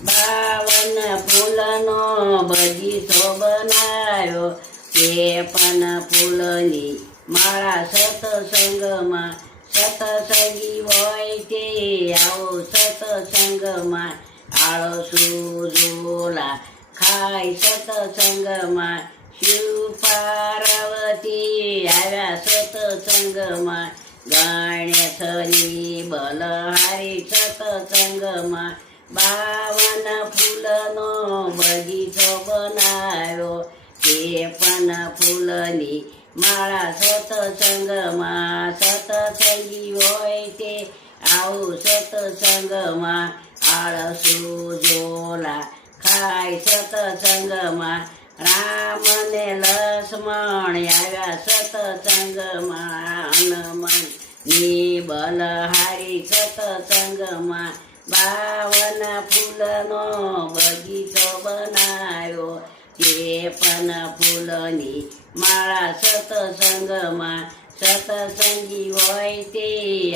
52 ફૂલનો બગીચો બનાવ્યો, તે પણ ફૂલની માળા સત્સંગમાં. સત્સંગી હોય તે આવો સત્સંગમાં, આળસુ ઝોલા ખાય સત્સંગમાં. શિવ પાર્વતી આવ્યા સત્સંગમાં, ગણેશની બલહારી સત્સંગમાં. 52 ફૂલનો બગીચો બનાવ્યો, તે પણ ફૂલની માળા સત્સંગમાં. સત્સંગી હોય તે આવું સત્સંગમાં, આળસુ ઝોલા ખાય સત્સંગમાં. રામ ને લક્ષ્મણ આવ્યા સત્સંગમાં, હનુમાનની બલહારી સત્સંગમાં. 52 ફૂલનો બગીચો બનાવ્યો, તે પણ ફૂલની માળા સત્સંગમાં. સત્સંગી હોય તે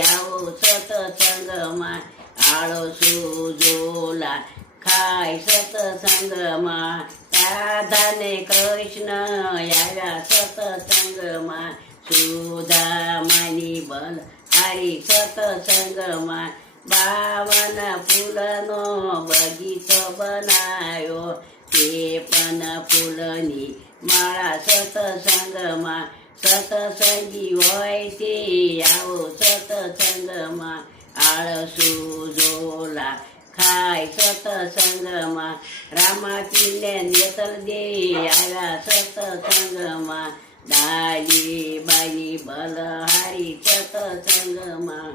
આવો સત્સંગમાં, આળસુ ઝોલા ખાય સત્સંગમાં. રાધા ને કૃષ્ણ આવ્યા સત્સંગમાં, સુદામાની બલહારી સત્સંગમાં. 52 ફૂલનો બગીચો બનાવ્યો, તે પણ ફૂલની માળા સત્સંગમાં. સત્સંગી હોય તે આવો સત્સંગમાં, આળસુ ઝોલા ખાય સત્સંગમાં. રામાચીને નેતલ દે આવ્યા સત્સંગમાં, ડાલી બાની બલહારી સત્સંગમાં.